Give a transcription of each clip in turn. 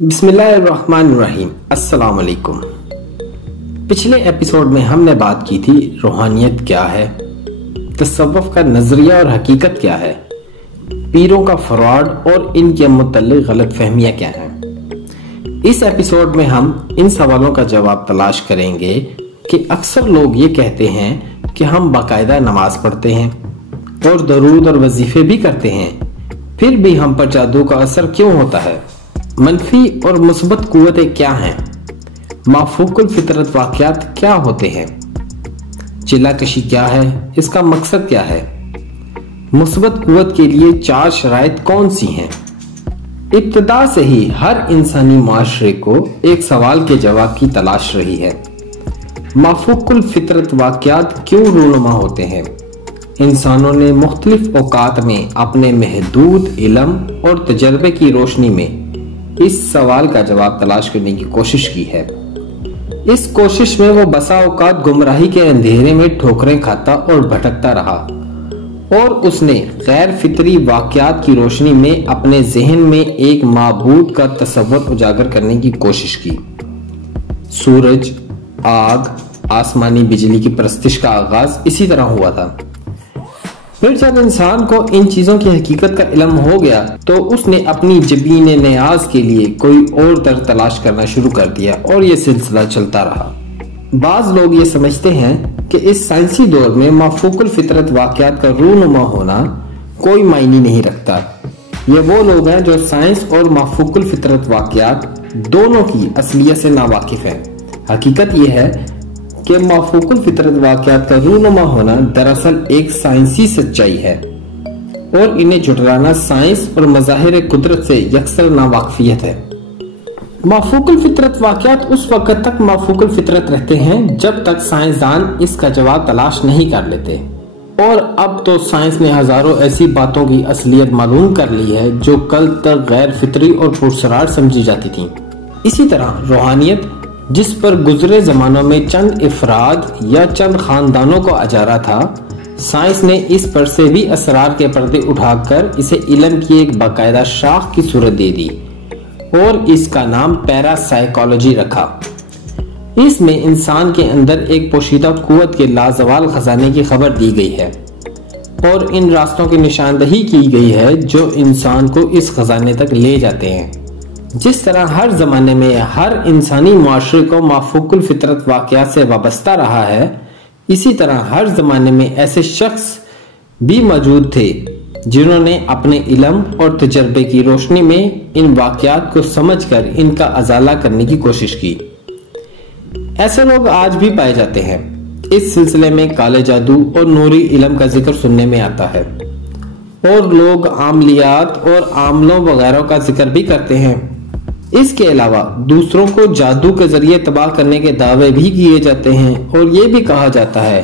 बिस्मिल्लाहिर्रहमानिर्रहीम। अस्सलाम वालेकुम। पिछले एपिसोड में हमने बात की थी रूहानियत क्या है, तसव्वुफ का नजरिया और हकीकत क्या है, पीरों का फ्रॉड और इनके मुतल्लिक गलत फहमियां क्या हैं। इस एपिसोड में हम इन सवालों का जवाब तलाश करेंगे कि अक्सर लोग ये कहते हैं कि हम बाकायदा नमाज पढ़ते हैं और दरूद और वजीफे भी करते हैं, फिर भी हम पर जादू का असर क्यों होता है। मनफी और मुस्बत कुव्वतें क्या हैं, माफूकुल फितरत वाक़यात क्या होते हैं, चिल्लाकशी क्या है, इसका मकसद क्या है, मुस्बत कुव्वत के लिए 4 शराइत कौन सी हैं। इब्तिदा से ही हर इंसानी माशरे को एक सवाल के जवाब की तलाश रही है, माफूकुल फितरत वाक़यात क्यों रूनुमा होते हैं। इंसानों ने मुख्तलिफ औकात में अपने महदूद इल्म और तजर्बे की रोशनी में इस सवाल का जवाब तलाश करने की कोशिश की है। इस कोशिश में वो बसा औकात गुमराही के अंधेरे में ठोकरें खाता और भटकता रहा और उसने गैर फितरी वाक़यात की रोशनी में अपने जहन में एक माबूद का तसव्वुर उजागर करने की कोशिश की। सूरज, आग, आसमानी बिजली की परस्तिश का आगाज इसी तरह हुआ था। फिर जब इंसान को इन चीजों की हकीकत का इल्म हो गया तो उसने अपनी जबीन नियाज के लिए कोई और दर तलाश करना शुरू कर दिया और ये सिलसिला चलता रहा। बाज लोग ये समझते हैं कि इस साइंसी दौर में माफूकुल फितरत वाक़यात का रूनुमा होना कोई मायने नहीं रखता। ये वो लोग हैं जो साइंस और माफूकुल फितरत वाक़यात दोनों की असलियत से नावाकिफ हैं। हकीकत यह है कि माफूकुल फितरत वाक़यात का रूनुमा होना दरअसल एक साइंसी सच्चाई है और इन्हें झुटलाना साइंस और मज़ाहिर कुदरत से यकसर नावाकफियत है। माफूकुल फितरत वाक़यात उस वक़्त तक माफूकुल फितरत रहते हैं जब तक साइंसदान इसका जवाब तलाश नहीं कर लेते, और अब तो साइंस ने हजारों ऐसी बातों की असलियत मालूम कर ली है जो कल तक गैर फितरी और पुरसरार समझी जाती थी। इसी तरह रूहानियत, जिस पर गुजरे जमानों में चंद इफराद या चंद खानदानों को अजारा था, साइंस ने इस पर से भी असरार के पर्दे उठाकर इसे इल्म की एक बाकायदा शाख की सूरत दे दी और इसका नाम पैरासाइकोलॉजी रखा। इसमें इंसान के अंदर एक पोशीदा कुव्वत के लाजवाल खजाने की खबर दी गई है और इन रास्तों की निशानदही की गई है जो इंसान को इस खजाने तक ले जाते हैं। जिस तरह हर जमाने में हर इंसानी मुआशरे को माफूकुल फितरत वाक़यात से वाबस्ता रहा है, इसी तरह हर जमाने में ऐसे शख्स भी मौजूद थे जिन्होंने अपने इल्म और तजर्बे की रोशनी में इन वाक़यात को समझकर इनका अजाला करने की कोशिश की। ऐसे लोग आज भी पाए जाते हैं। इस सिलसिले में काले जादू और नूरी इल्म का जिक्र सुनने में आता है और लोग आमलियात और आमलों वगैरह का जिक्र भी करते हैं। इसके अलावा दूसरों को जादू के जरिए तबाह करने के दावे भी किए जाते हैं और ये भी कहा जाता है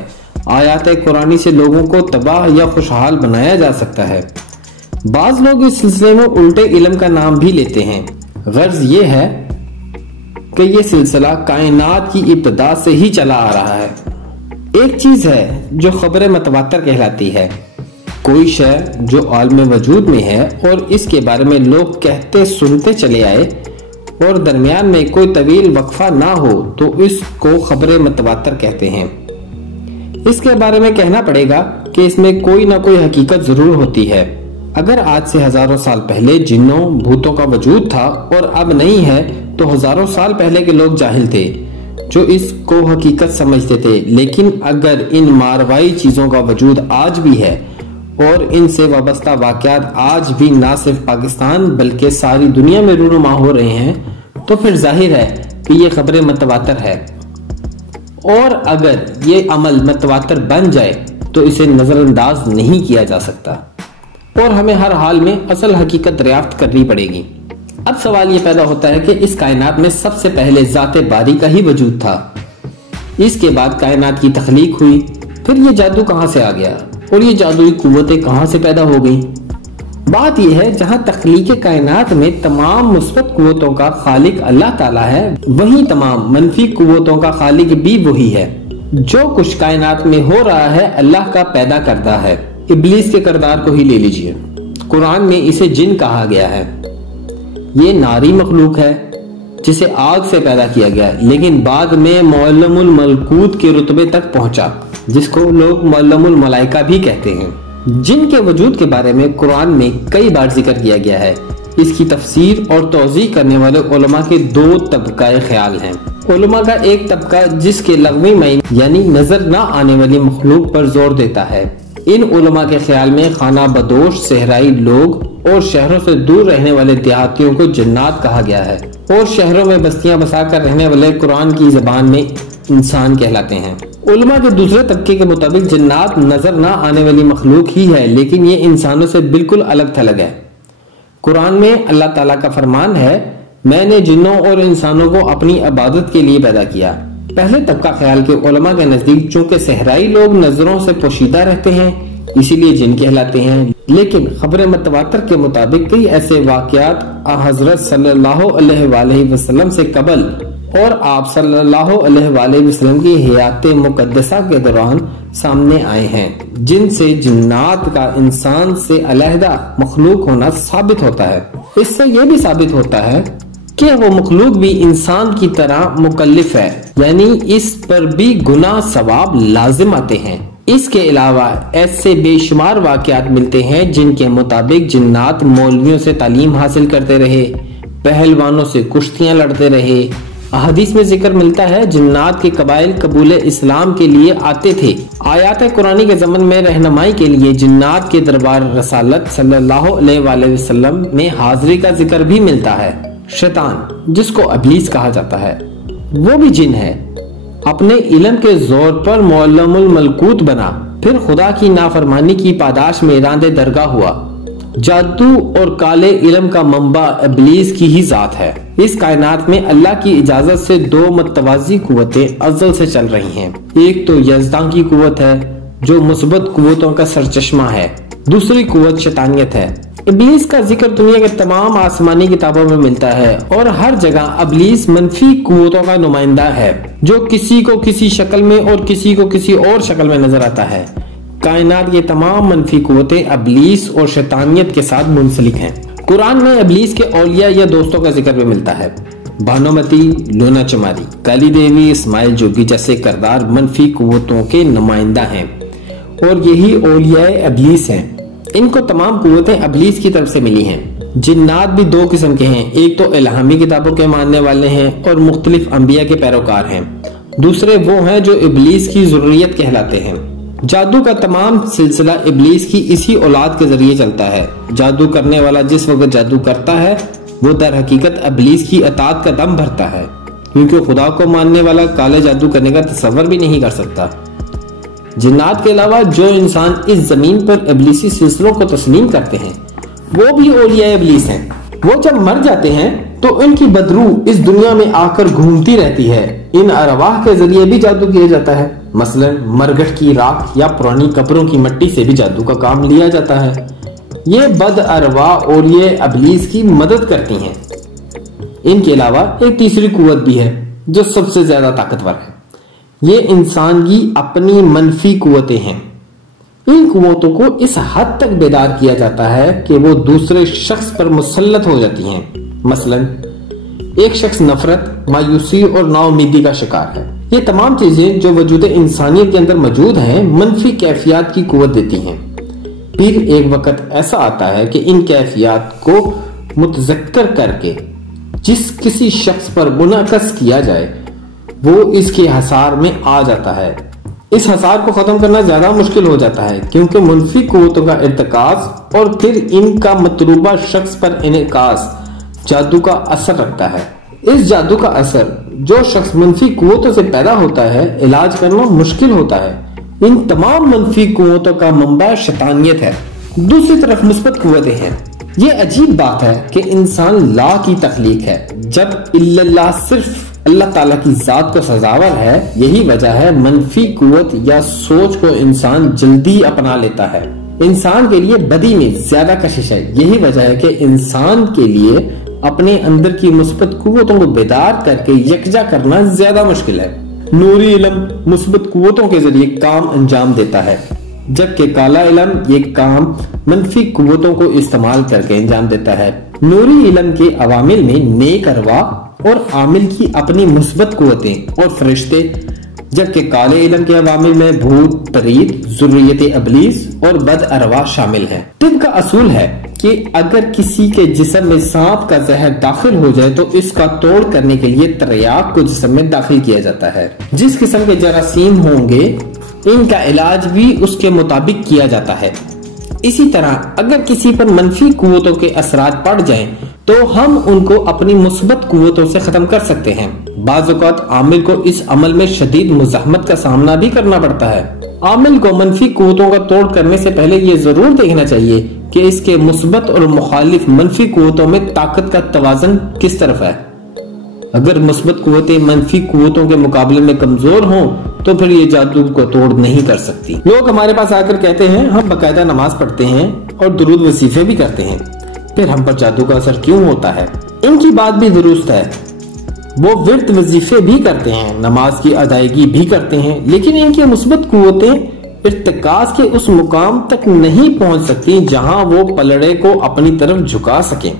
आयात कुरानी से लोगों को तबाह या खुशहाल बनाया जा सकता है। बाज लोग इस सिलसिले में उल्टे इल्म का नाम भी लेते हैं। गर्ज ये है कि ये सिलसिला कायनात की इब्तिदा से ही चला आ रहा है। एक चीज है जो खबर मतवातर कहलाती है, कोई शय जो आलम वजूद में है और इसके बारे में लोग कहते सुनते चले आए और दरमियान में कोई तवील वक्फा ना हो तो इसको खबर मतवातर कहते हैं। इसके बारे में कहना पड़ेगा कि इसमें कोई ना कोई हकीकत जरूर होती है। अगर आज से हजारों साल पहले जिन्नों भूतों का वजूद था और अब नहीं है तो हजारों साल पहले के लोग जाहिल थे जो इसको हकीकत समझते थे। लेकिन अगर इन मारवाई चीजों का वजूद आज भी है और इनसे वाबस्ता वाक़यात आज भी ना सिर्फ पाकिस्तान बल्कि सारी दुनिया में रूनुमा हो रहे हैं तो फिर जाहिर है कि ये खबरें मतवातर है, और अगर ये अमल मतवातर बन जाए तो इसे नजरअंदाज नहीं किया जा सकता और हमें हर हाल में असल हकीकत दरियाफ्त करनी पड़ेगी। अब सवाल ये पैदा होता है कि इस कायनात में सबसे पहले ज़ाते बारी का ही वजूद था, इसके बाद कायनात की तख्लीक हुई, फिर ये जादू कहाँ से आ गया और ये जादुई कुव्वतें कहां से पैदा हो गई। बात यह है जहां तख्लीक कायनात में तमाम मुस्बत कुव्वतों का खालिक अल्लाह ताला है, वहीं तमाम मनफी कुव्वतों का खालिक भी वही है। जो कुछ कायनात में हो रहा है अल्लाह का पैदा करता है। इब्लीस के किरदार को ही ले लीजिए, कुरान में इसे जिन कहा गया है। یہ ناری مخلوق ہے جسے آگ سے پیدا کیا گیا، لیکن بعد میں معلم الملکوت کے رتبے تک پہنچا، جس کو لوگ معلم الملائکہ بھی کہتے ہیں۔ جن کے وجود کے بارے میں قرآن میں کئی بار ذکر کیا گیا ہے۔ اس کی تفسیر اور توضیح کرنے والے علماء کے دو طبقہ خیال ہیں۔ علماء کا ایک طبقہ جس کے لغوی معنی یعنی نظر نہ آنے والی مخلوق پر زور دیتا ہے۔ ان علماء کے خیال میں خانہ بدوش صحرائی لوگ اور شہروں سے دور رہنے والے دیہاتیوں کو جنات کہا گیا ہے، اور شہروں میں بستیاں بسا کر رہنے والے قرآن کی زبان میں انسان کہلاتے ہیں۔ علماء کے دوسرے طبقے کے مطابق جنات نظر نہ آنے والی مخلوق ہی ہے، لیکن یہ انسانوں سے بالکل الگ تھلگ ہے۔ قرآن میں اللہ تعالیٰ کا فرمان ہے، میں نے جنوں اور انسانوں کو اپنی عبادت کے لیے پیدا کیا۔ پہلے طبقہ خیال کے علماء کے نزدیک چونکہ صحرائی لوگ نظروں سے پوشیدہ رہتے ہیں اسی لیے جن کہلاتے ہیں، لیکن خبر متواتر کے مطابق کئی ایسے واقعات حضرت صلی اللہ علیہ وآلہ وسلم سے قبل اور آپ صلی اللہ علیہ وآلہ وسلم کی حیات مقدسہ کے دوران سامنے آئے ہیں، جن سے جنات کا انسان سے علیحدہ مخلوق ہونا ثابت ہوتا ہے۔ اس سے یہ بھی ثابت ہوتا ہے کہ وہ مخلوق بھی انسان کی طرح مکلف ہے، یعنی اس پر بھی گناہ ثواب لازم آتے ہیں۔ اس کے علاوہ ایسے بے شمار واقعات ملتے ہیں جن کے مطابق جنات مولویوں سے تعلیم حاصل کرتے رہے، پہلوانوں سے کشتیاں لڑتے رہے۔ احادیث میں ذکر ملتا ہے جنات کے قبائل قبول اسلام کے لیے آتے تھے۔ آیات قرآنی کے ضمن میں رہنمائی کے لیے جنات کے دربار رسالت صلی اللہ علیہ وآلہ وسلم میں حاضری کا ذکر بھی ملتا ہے۔ شیطان جس کو ابلیس کہا جاتا ہے وہ بھی جن ہے، اپنے علم کے زور پر معلم الملکوت بنا، پھر خدا کی نافرمانی کی پاداش میں راندے درگاہ ہوا۔ جادو اور کالے علم کا منبع ابلیس کی ہی ذات ہے۔ اس کائنات میں اللہ کی اجازت سے دو متوازی قوتیں ازل سے چل رہی ہیں۔ ایک تو یزدان کی قوت ہے جو مثبت قوتوں کا سرچشمہ ہے، دوسری قوت شیطانیت ہے۔ ابلیس کا ذکر دنیا کے تمام آسمانی کتابوں میں ملتا ہے، اور ہر جگہ ابلیس منفی قوتوں کا نمائندہ ہے جو کسی کو کسی شکل میں اور کسی کو کسی اور شکل میں نظر آتا ہے۔ کائنات کے تمام منفی قوتیں ابلیس اور شیطانیت کے ساتھ منسلک ہیں۔ قرآن میں ابلیس کے اولیاء یا دوستوں کا ذکر بھی ملتا ہے۔ بھانومتی، لونا چماری، کالی دیوی، اسماعیل جوگی جیسے کردار منفی قوتوں کے نمائندہ ہیں، اور یہی اولیاء ابلیس ہیں۔ ان کو تمام قوتیں ابلیس کی طرف سے ملی ہیں۔ جنات بھی دو قسم کے ہیں، ایک تو الہامی کتابوں کے ماننے والے ہیں اور مختلف انبیاء کے پیروکار ہیں، دوسرے وہ ہیں جو ابلیس کی ذریت کہلاتے ہیں۔ جادو کا تمام سلسلہ ابلیس کی اسی اولاد کے ذریعے چلتا ہے۔ جادو کرنے والا جس وقت جادو کرتا ہے وہ در حقیقت ابلیس کی اطاعت کا دم بھرتا ہے، کیونکہ خدا کو ماننے والا کالے جادو کرنے کا تصور بھی نہیں کر سکتا۔ جنات کے علاوہ جو انسان اس زمین پر ابلیسی سلسلوں کو تسلیم کرتے ہیں وہ بھی اولیاء ابلیس ہیں۔ وہ جب مر جاتے ہیں تو ان کی بدروح اس دنیا میں آ کر گھومتی رہتی ہے۔ ان ارواح کے ذریعے بھی جادو کیا جاتا ہے، مثلا مرگٹ کی راکھ یا پرانی قبروں کی مٹی سے بھی جادو کا کام لیا جاتا ہے۔ یہ بد ارواح اولیاء ابلیس کی مدد کرتی ہیں۔ ان کے علاوہ ایک تیسری قوت بھی ہے جو سب سے زیادہ طاقتور ہے۔ یہ انسان کی اپنی منفی قوتیں ہیں۔ ان قوتوں کو اس حد تک بیدار کیا جاتا ہے کہ وہ دوسرے شخص پر مسلط ہو جاتی ہیں۔ مثلا ایک شخص نفرت، مایوسی اور نا امیدی کا شکار ہے۔ یہ تمام چیزیں جو وجود انسانیت کے اندر موجود ہیں منفی کیفیات کی قوت دیتی ہیں۔ پھر ایک وقت ایسا آتا ہے کہ ان کیفیات کو متذکر کر کے جس کسی شخص پر منعکس کیا جائے وہ اس کے حصار میں آ جاتا ہے۔ اس حصار کو ختم کرنا زیادہ مشکل ہو جاتا ہے کیونکہ منفی قوتوں کا ارتکاز اور پھر ان کا مطلوبہ شخص پر انعکاس جادو کا اثر رکھتا ہے۔ اس جادو کا اثر جو شخص منفی قوتوں سے پیدا ہوتا ہے علاج کرنا مشکل ہوتا ہے۔ ان تمام منفی قوتوں کا منبع شیطانیت ہے۔ دوسری طرف مثبت قوتیں ہیں۔ یہ عجیب بات ہے کہ انسان لا کی تخلیق ہے جب اللہ صرف اللہ تعالیٰ کی ذات کو سزاور ہے۔ یہی وجہ ہے منفی قوت یا سوچ کو انسان جلدی اپنا لیتا ہے۔ انسان کے لیے بدی میں زیادہ کشش ہے۔ یہی وجہ ہے کہ انسان کے لیے اپنے اندر کی مثبت قوتوں کو بیدار کر کے یکجا کرنا زیادہ مشکل ہے۔ نوری علم مثبت قوتوں کے ذریعے کام انجام دیتا ہے، جبکہ کالا علم یہ کام منفی قوتوں کو استعمال کر کے انجام دیتا ہے۔ नूरी इल्म के अवामिल में नेक अरवाह और आमिल की अपनी मुस्बत कुव्वतें और फरिश्ते, जबकि काले इल्म के अवामिल में भूत, परीत, ज़ुर्रियत इब्लीस और बद अरवाह शामिल हैं। तिब का असूल है कि अगर किसी के जिस्म में सांप का जहर दाखिल हो जाए तो इसका तोड़ करने के लिए तरियाक को जिस्म में दाखिल किया जाता है। जिस किस्म के जरासीम होंगे इनका इलाज भी उसके मुताबिक किया जाता है। इसी तरह अगर किसी पर मनफी कुव्वतों के असरात पड़ जाएं तो हम उनको अपनी मुस्बत कुव्वतों से खत्म कर सकते हैं। बाज़ औक़ात आमिल को इस अमल में शदीद मुज़ाहमत का सामना भी करना पड़ता है। आमिल को मनफी कुव्वतों का तोड़ करने से पहले ये जरूर देखना चाहिए कि इसके मुस्बत और मुखालिफ मनफी कुव्वतों में ताकत का तवाज़ुन किस तरफ है। अगर मुस्बत कुव्वतें मनफी कुव्वतों के मुकाबले में कमजोर हों तो फिर ये जादू को तोड़ नहीं कर सकती। लोग हमारे पास आकर कहते हैं हम बाकायदा नमाज पढ़ते हैं और दुरूद वजीफे भी करते हैं, फिर हम पर जादू का असर क्यों होता है? इनकी बात भी दुरुस्त है। वो विर्द वजीफे भी करते हैं, नमाज की अदायगी भी करते हैं, लेकिन इनकी मुस्बत कुव्वतें इर्तिकाज के उस मुकाम तक नहीं पहुंच सकती जहां वो पलड़े को अपनी तरफ झुका सकें।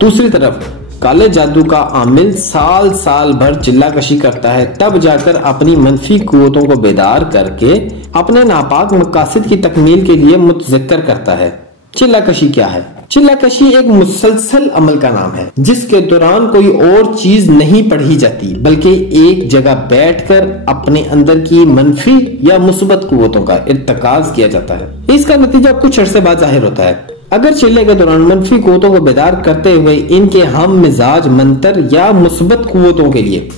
दूसरी तरफ काले जादू का आमिल साल साल भर चिल्लाकशी करता है, तब जाकर अपनी मनफी कुव्वतों को बेदार करके अपने नापाक मकासद की तकमील के लिए मुतज़क्कर करता है। चिल्लाकशी क्या है? चिल्लाकशी एक मुसलसल अमल का नाम है जिसके दौरान कोई और चीज नहीं पढ़ी जाती बल्कि एक जगह बैठकर अपने अंदर की मनफी या मुस्बत कुव्वतों का इर्तिकाज किया जाता है। इसका नतीजा कुछ अरसे बाद जाहिर होता है। अगर चिल्ले के दौरान मनफी कुव्वतों को बेदार करते हुए इनके हम मिजाज मंतर या मुस्बत कुव्वतों के लिए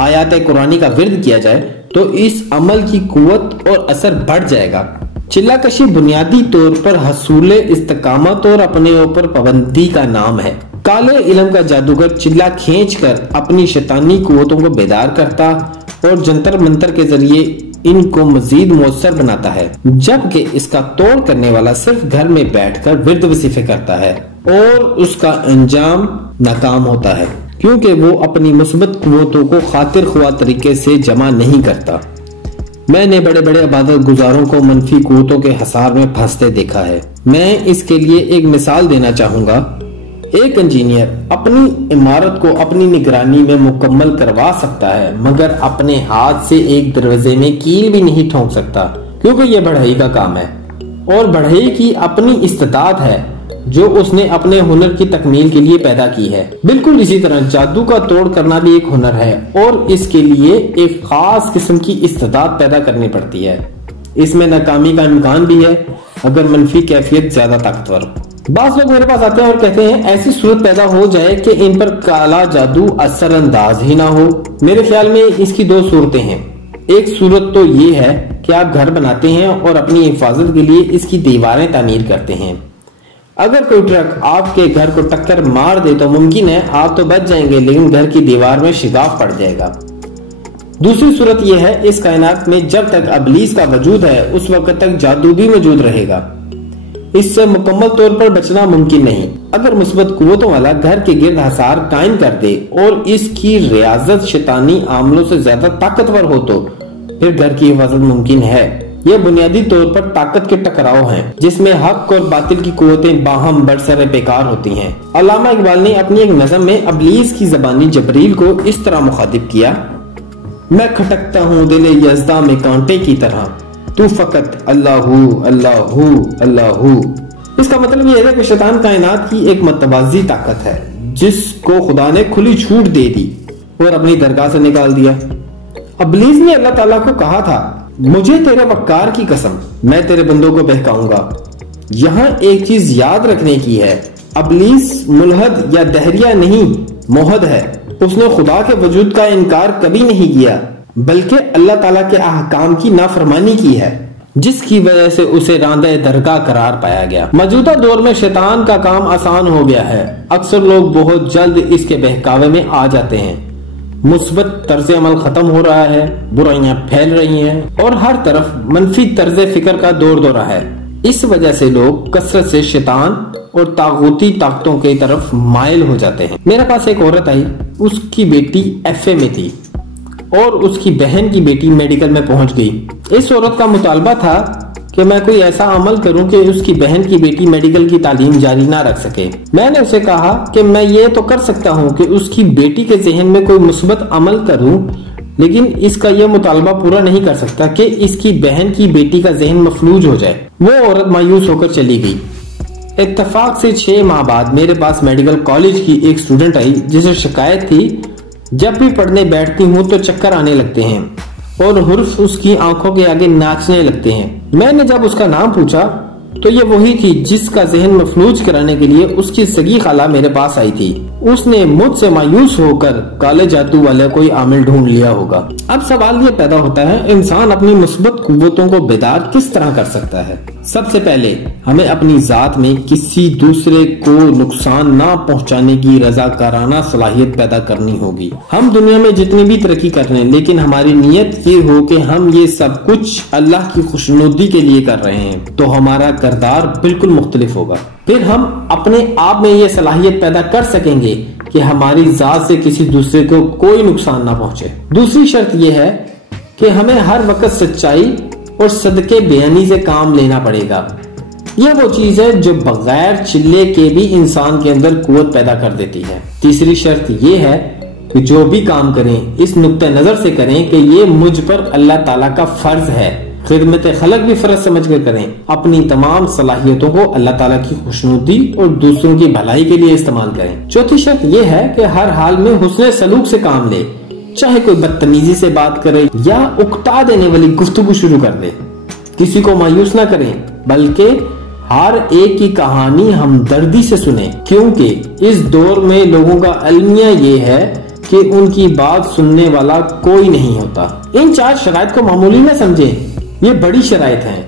आयात कुरानी का विर्द किया जाए तो इस अमल की कुव्वत और असर बढ़ जाएगा। चिल्लाकशी बुनियादी तौर पर हसूले इस्तिकामत और अपने ऊपर पाबंदी का नाम है। काले इल्म का जादूगर चिल्ला खींचकर अपनी शैतानी कुव्वतों को बेदार करता और जंतर मंतर के जरिए इनको मजीद मौसर बनाता है, जबकि इसका तोड़ करने वाला सिर्फ घर में बैठकर विर्द वजीफे करता है और उसका अंजाम नाकाम होता है क्योंकि वो अपनी मुस्बत कुव्वतों को खातिर ख्वाह तरीके से जमा नहीं करता। मैंने बड़े बड़े इबादत गुजारों को मनफी कुव्वतों के हसार में फंसते देखा है। मैं इसके लिए एक मिसाल देना चाहूंगा। एक इंजीनियर अपनी इमारत को अपनी निगरानी में मुकम्मल करवा सकता है मगर अपने हाथ से एक दरवाजे में कील भी नहीं ठोंक सकता क्योंकि यह बढ़ई का काम है और बढ़ई की अपनी इस्तिताअत है जो उसने अपने हुनर की तकमील के लिए पैदा की है। बिल्कुल इसी तरह जादू का तोड़ करना भी एक हुनर है और इसके लिए एक खास किस्म की इस्तिताअत पैदा करनी पड़ती है। इसमें नाकामी का इम्कान भी है अगर मनफी कैफियत ज्यादा ताकतवर हो। बास लोग मेरे पास आते हैं और कहते हैं ऐसी सूरत पैदा हो जाए कि इन पर काला जादू असर अंदाज ही ना हो। मेरे ख्याल में इसकी दो सूरतें हैं। एक सूरत तो ये है कि आप घर बनाते हैं और अपनी हिफाजत के लिए इसकी दीवारें तामीर करते हैं। अगर कोई ट्रक आपके घर को टक्कर मार दे तो मुमकिन है आप तो बच जाएंगे लेकिन घर की दीवार में शिगाफ पड़ जाएगा। दूसरी सूरत यह है इस कायनात में जब तक इब्लीस का वजूद है उस वक्त तक जादू भी मौजूद रहेगा। इससे मुकम्मल तौर पर बचना मुमकिन नहीं। अगर मुस्बत कुव्वतों वाला घर के गिर्द हसार कायम कर दे और इसकी रियाजत शैतानी आमलों से ज्यादा ताकतवर हो तो फिर घर की हिफाजत मुमकिन है। यह बुनियादी तौर पर ताकत के टकराव हैं जिसमें हक और बातिल की कुव्वतें बाहम बरसरे बेकार होती हैं। अल्लामा इकबाल ने अपनी एक नज़म में इब्लीस की ज़बानी जबरील को इस तरह मुखातिब किया, मैं खटकता हूँ दिल यज़दा में कांटे की तरह, तू फकत अल्लाहू अल्लाहू अल्लाहू। इसका मतलब यह है कि शैतान कायनात की एक मतवाजी ताकत है जिसको खुदा ने खुली छूट दे दी और अपनी दरगाह से निकाल दिया। इब्लीस ने अल्लाह ताला को कहा था, मुझे तेरे वक्कार की कसम मैं तेरे बंदों को बहकाऊंगा। यहाँ एक चीज याद रखने की है, इब्लीस मुल्हद या दहरिया नहीं मोहद है। उसने खुदा के वजूद का इनकार कभी नहीं किया बल्कि अल्लाह ताला के अहकाम की नाफरमानी की है जिसकी वजह से उसे रांदे दरगाह करार पाया गया। मौजूदा दौर में शैतान का काम आसान हो गया है। अक्सर लोग बहुत जल्द इसके बहकावे में आ जाते हैं। मुस्बत तर्ज अमल खत्म हो रहा है, बुराइयां फैल रही हैं और हर तरफ मनफी तर्ज फिक्र का दौर दौरा है। इस वजह से लोग कसरत से शैतान और तागूती ताकतों की तरफ माइल हो जाते हैं। मेरे पास एक औरत आई, उसकी बेटी FA में थी और उसकी बहन की बेटी मेडिकल में पहुंच गई। इस औरत का मुतालबा था کہ میں کوئی ایسا عمل کروں کہ اس کی بہن کی بیٹی میڈیکل کی تعلیم جاری نہ رکھ سکے۔ میں نے اسے کہا کہ میں یہ تو کر سکتا ہوں کہ اس کی بیٹی کے ذہن میں کوئی مثبت عمل کروں، لیکن اس کا یہ مطالبہ پورا نہیں کر سکتا کہ اس کی بہن کی بیٹی کا ذہن مفلوج ہو جائے۔ وہ عورت مایوس ہو کر چلی گئی۔ اتفاق سے 6 ماہ بعد میرے پاس میڈیکل کالج کی ایک اسٹوڈنٹ آئی جسے شکایت تھی جب بھی پڑھنے بیٹھتی ہوں تو چکر آنے لگتے ہیں اور حرف اس کی آنکھوں کے آگے ناچنے لگتے ہیں۔ میں نے جب اس کا نام پوچھا تو یہ وہی تھی جس کا ذہن مفلوج کرانے کے لیے اس کی سگی خالہ میرے پاس آئی تھی۔ اس نے مجھ سے مایوس ہو کر کالے جادو والا کوئی عامل ڈھونڈ لیا ہوگا۔ اب سوال یہ پیدا ہوتا ہے، انسان اپنی مثبت قوتوں کو بیدار کس طرح کر سکتا ہے؟ سب سے پہلے ہمیں اپنی ذات میں کسی دوسرے کو نقصان نہ پہنچانے کی رضاکارانہ صلاحیت پیدا کرنی ہوگی۔ ہم دنیا میں جتنی بھی ترقی کر رہے ہیں، لیکن ہماری نیت یہ ہو کہ ہم یہ سب کچھ اللہ کی خوشنودی کے لیے کر رہے ہیں، تو ہمارا کردار بالکل مختلف ہوگا۔ پھر ہم اپنے آپ میں یہ صلاحیت پیدا کر سکیں گے کہ ہماری ذات سے کسی دوسرے کو کوئی نقصان نہ پہنچے۔ دوسری شرط یہ ہے کہ ہمیں ہر وقت سچائی اور صدقے بیانی سے کام لینا پڑے گا۔ یہ وہ چیز ہے جو بغیر چلے کے بھی انسان کے اندر قوت پیدا کر دیتی ہے۔ تیسری شرط یہ ہے کہ جو بھی کام کریں اس نقطہ نظر سے کریں کہ یہ مجھ پر اللہ تعالیٰ کا فرض ہے۔ خدمت خلق بھی فرض سمجھ کر کریں۔ اپنی تمام صلاحیتوں کو اللہ تعالیٰ کی خوشنودی اور دوسروں کی بھلائی کے لیے استعمال کریں۔ چوتھی شرط یہ ہے کہ ہر حال میں حسن سلوک سے کام لے، چاہے کوئی بدتمیزی سے بات کرے یا اکتا دینے والی گفتگو شروع کر دے۔ کسی کو مایوس نہ کریں بلکہ ہر ایک کی کہانی ہمدردی سے سنیں، کیونکہ اس دور میں لوگوں کا المیہ یہ ہے کہ ان کی بات سننے والا کوئی نہیں ہوتا۔ ان 4 شرائط کو معمولی نہ سمجھیں، یہ بڑی شرائط ہیں۔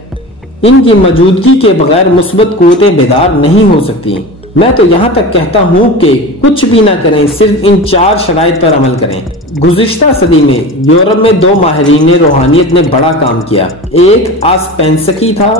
ان کی موجودگی کے بغیر مثبت قوتیں بیدار نہیں ہو سکتی۔ میں تو یہاں تک کہتا ہوں کہ کچھ بھی نہ کریں، صرف ان 4 شرائط پر عمل کریں۔ گزشتہ صدی میں یورپ میں 2 ماہرین روحانیت نے بڑا کام کیا۔ ایک آسپینسکی تھا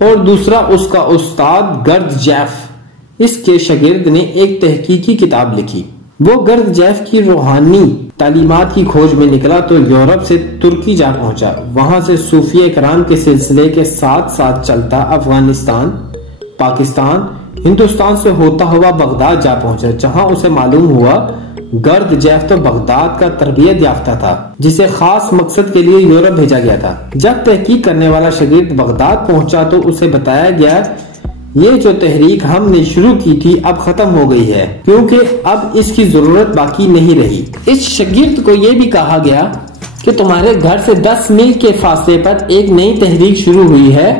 اور دوسرا اس کا استاد گرد جیف۔ اس کے شاگرد نے ایک تحقیقی کتاب لکھی۔ وہ گرد جیف کی روحانی تعلیمات کی کھوج میں نکلا تو یورپ سے ترکی جا پہنچا۔ وہاں سے صوفیہ کرام کے سلسلے کے ساتھ ساتھ چلتا افغانستان، پاکستان، ہندوستان سے ہوتا ہوا بغداد جا پہنچا، جہاں اسے معلوم ہوا گرد جیف تو بغداد کا تربیت یافتہ تھا جسے خاص مقصد کے لیے یورپ بھیجا گیا تھا۔ جب تحقیق کرنے والا شاگرد بغداد پہنچا تو اسے بتایا گیا یہ جو تحریک ہم نے شروع کی تھی اب ختم ہو گئی ہے، کیونکہ اب اس کی ضرورت باقی نہیں رہی۔ اس شاگرد کو یہ بھی کہا گیا کہ تمہارے گھر سے 10 میل کے فاصلے پر ایک نئی تحریک شروع ہوئی ہے،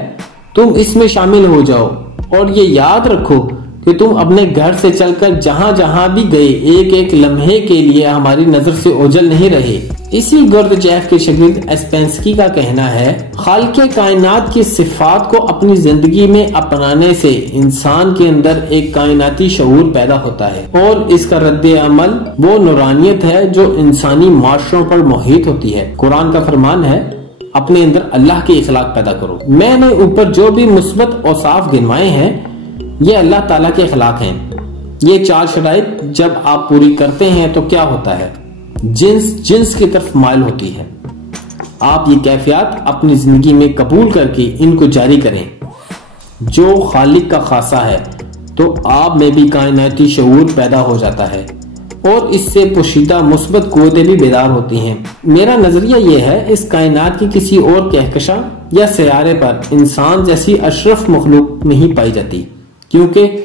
تم اس میں شامل ہو جاؤ اور یہ یاد رکھو کہ تم اپنے گھر سے چل کر جہاں جہاں بھی گئے ایک ایک لمحے کے لیے ہماری نظر سے اوجھل نہیں رہے۔ اسی گرد جیف کے شاگرد اسپینسکی کا کہنا ہے، خالق کائنات کی صفات کو اپنی زندگی میں اپنانے سے انسان کے اندر ایک کائناتی شعور پیدا ہوتا ہے اور اس کا رد عمل وہ نورانیت ہے جو انسانی معاشروں پر محیط ہوتی ہے۔ قرآن کا فرمان ہے، اپنے اندر اللہ کے اخلاق پیدا کرو۔ میں نے اوپر جو بھی مثبت اوصاف گنوائے ہیں یہ اللہ تعالیٰ کے اخلاق ہیں۔ یہ 4 شرائط جب آپ پوری کرتے ہیں تو کیا ہوتا ہے؟ جنس کی طرف مائل ہوتی ہے۔ آپ یہ کیفیات اپنی زندگی میں قبول کر کے ان کو جاری کریں جو خالق کا خاصہ ہے، تو آپ میں بھی کائناتی شعور پیدا ہو جاتا ہے اور اس سے پوشیدہ مثبت قوتیں بھی بیدار ہوتی ہیں۔ میرا نظریہ یہ ہے، اس کائنات کی کسی اور کہکشاں یا سیارے پر انسان جیسی اشرف مخلوق نہیں پائی جاتی، کیونکہ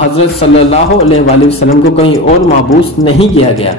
حضرت صلی اللہ علیہ وسلم کو کہیں اور معبوس نہیں کیا گیا۔